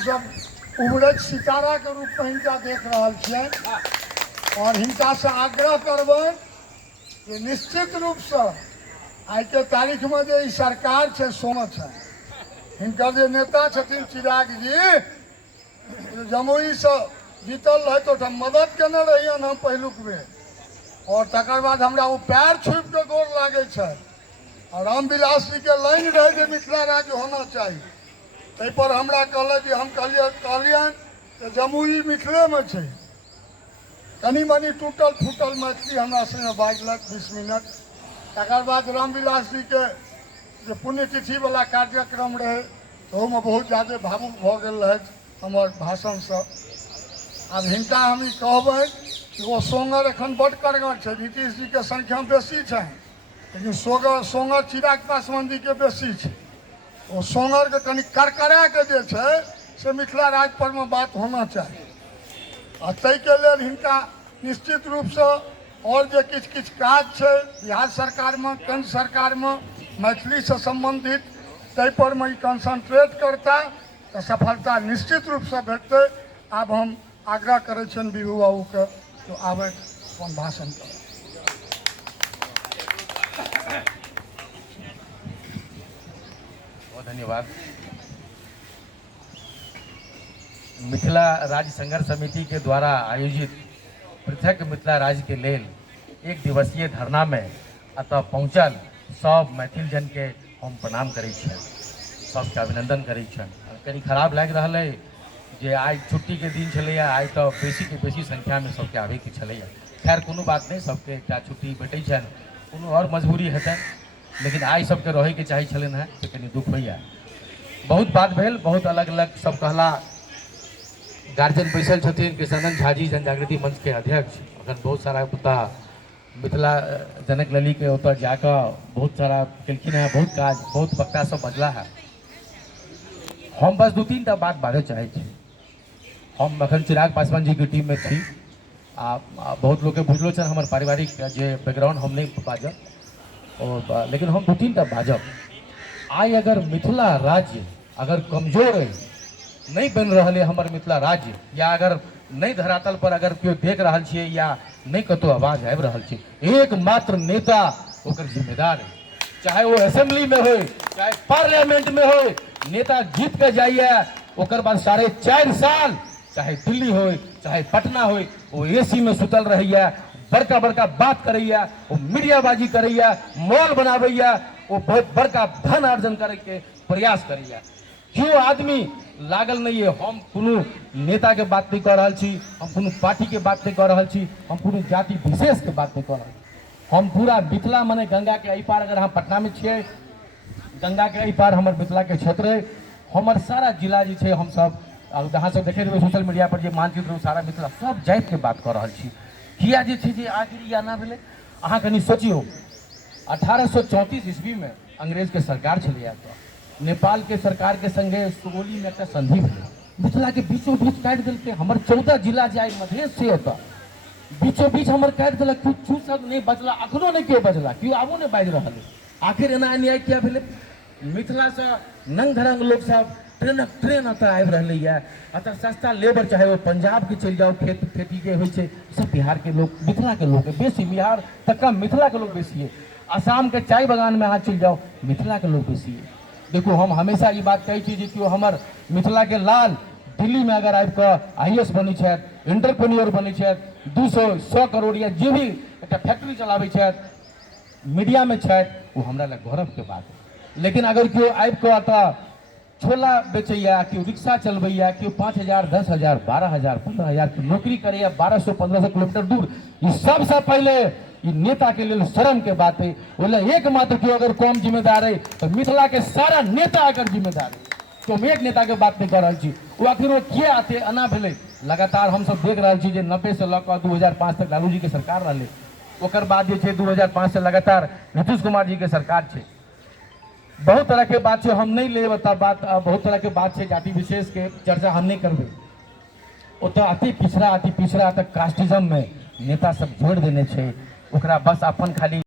सब उभरैत सितारा के रूप में हिनका देख रहल छियनि और हिनका से आग्रह करबनि कि निश्चित रूप से आई के तारीख में जो ई सरकार है सोना है हिनकर जो नेता छथिन चिराग जी जमुई से जीतल रहे तो मदद केने रहियन हम पहलुक बेर और तकर बाद हमरा वो पैर छुप के गोर लागे छै और रामविलास जी के लाइन रहे जे मिथिला राज्य होना चाहिए तै पर हमरा कहले जे हम कहलियन कि जमुई मिथिले में छै कनी मनी टूटल फूटल मैथिली हमरा संगे बाजलक 20 मिनट तकर बाद रामविलास जी के जो पुण्यतिथि वाला कार्यक्रम रहे तो में बहुत ज़्यादा भावुक भ गेल रहे हमर भाषण से आब हिनका हम ई कहबै कि वो सोंगर एखन बड़ करगर छै नीतीश जी के संख्या बेसी छै लेकिन सोंगर चिराग पासवान जी के बेसी छै वो सोंगर के कनि करकरा के जे छै से मिथिला राज्य पर में बात होना चाहिए आ तै के लेल हिनका निश्चित रूप से और जे किछ काज छै बिहार सरकार में केंद्र सरकार में मैथिली से संबंधित तै पर में कंसंट्रेट करता तो सफलता निश्चित रूप से भेटतै। आब हम आग्रह करै छियनि विभू बाबू के तो आबे अपन भाषण कर। बहुत धन्यवाद। मिथिला राज्य संघर्ष समिति के द्वारा आयोजित पृथक मिथिला राज्य के लेल एक दिवसीय धरना में अतः पहुँचल सब मैथिल जन के हम प्रणाम करै छियनि, सबके अभिनंदन करै छियनि। कनी खराब लागि रहल है जे आज छुट्टी के दिन छलैया, आज तो बेसी के बेसी संख्या में सबके आबे के छलैया। खैर कोनो बात नहीं, सबके एकटा छुट्टी भेटै छनि, कोनो और मजबूरी हेतनि, लेकिन आज सबके रहे के चाही छलनि हैं तो कनी दुख होइया। बहुत बात भेल, बहुत अलग अलग सब कहला। गार्जियन बैसल छथिन कृष्णानंद झा जी जन जागृति मंच के अध्यक्ष, अखन बहुत सारा मुद्दा मिथिला जनक लली के ओतऽ जाकर बहुत सारा केलखिन है, बहुत काज, बहुत वक्ता सब बजला है। हम बस 2-3 टा बात बाजै चाहै छी। हम अखन चिराग पासवान जी के टीम में छी आ बहुत लोग के बुझलो छन हमर पारिवारिक जे बैकग्राउंड हम नहीं बाजब और लेकिन हम 2-3 टा बाजब। आई अगर मिथिला राज्य अगर कमजोर है, नहीं बन रहा है हमारे मिथिला राज्य, या अगर नहीं धरातल पर अगर क्यों देख रहा है या नहीं कतो आवाज आबि रहा है, एकमात्र नेता ओकर जिम्मेदार है। चाहे वो असेंबली में हो, चाहे पार्लियामेंट में हो, नेता जीत के जाइए ओकर बाद 4.5 साल चाहे दिल्ली हो चाहे पटना हो, वो एसी में सुतल रहिए, बड़का बड़का बात करैया, वो मीडियाबाजी करैया, मॉल बनाबैया, वो बहुत बड़का धन अर्जन करे के प्रयास करैया। क्यों आदमी लागल नहीं है। हम कोनो नेता के बात नहीं कर रहा छी, हम कोनो पार्टी के बात नहीं कर रहा छी, हम कोनो जाति विशेष के बात नहीं कर रहा। हम पूरा मिथिला मने गंगा के एहि पार, अगर हम पटना में छिए, गंगा के एहि पार हमर मिथिला के क्षेत्र है, हमर सारा जिला जी है, हम सब जहाँ सब देखे रहे सोशल मीडिया पर जे मानचित्र सारा मिथिला सब जाति के बात कर रहा छी। किया जे छै जे आखिर या ना भेलै। अहाँ कनी सोचियो 1834 ईस्वी में अंग्रेज के सरकार छलैया, तो नेपाल के सरकार के संगे सुगौली में एक संधि भेलै, मिथिला के बीचों बीच काटि देलकै। हमर 14 जिला जाय मधेश से ओतऽ बीचों बीच हमर काटि देलक। किछु सब नहीं बचला, अखनो नहीं केओ बचला, केओ आबो नहीं बाजि रहल है। आखिर एना अन्याय किया भेलै। मिथिला से नंग धरंग लोग सब ट्रेन अतः आबि रहलै है, अतः सस्ता लेबर, चाहे वो पंजाब के चल जाओ, खेती के होइ छै, सब बिहार के लोग, मिथिला के लोग बेसी, बिहार तक का मिथिला के लोग बेसी है। आसाम के चाय बगान में अहाँ चल जाओ, मिथिला के लोग बेसी है। देखो हम हमेशा ये बात कहै छी जे केओ हमर मिथिला के लाल दिल्ली में अगर आबि कऽ IAS बनै छथि, एंटरप्रेन्योर बनै छथि, 200-100 करोड़ या जे भी एकटा फैक्ट्री चलाबै छथि, मीडिया में छथि, वो हमरा लग गौरव के बात है। लेकिन अगर केओ आबि कऽ एतऽ छोला बेचैया, केओ रिक्शा चलबैया, केओ 5,000, 10,000, 12,000, 15,000 की नौकरी करैया 1200-1500 किलोमीटर दूर, ये सबसे पहले ये नेता के लिए शर्म के बात है। बोले एकमात्र क्यों अगर कौन जिम्मेदार है तो मिथिला के सारा नेता अगर जिम्मेदार है, तो हम एक नेता के बात नहीं कर रहा छी। वो आखिर वो किया आते अना भेले। लगातार हम सब देख रहा छी जे 90 से लऽ कऽ 2005 तक लालू जी के सरकार रहले, ओकर बाद जे छै 2005 से लगातार नीतीश कुमार जी के सरकार छै। बहुत तरह के बात है, हम नहीं ले बता बात, बहुत तरह के बात है, जाति विशेष के चर्चा हम नहीं करबे। ओतऽ अति पिछड़ा तक कास्टिज्म में नेता सब जोड़ देने छै, ओकरा बस अपन खाली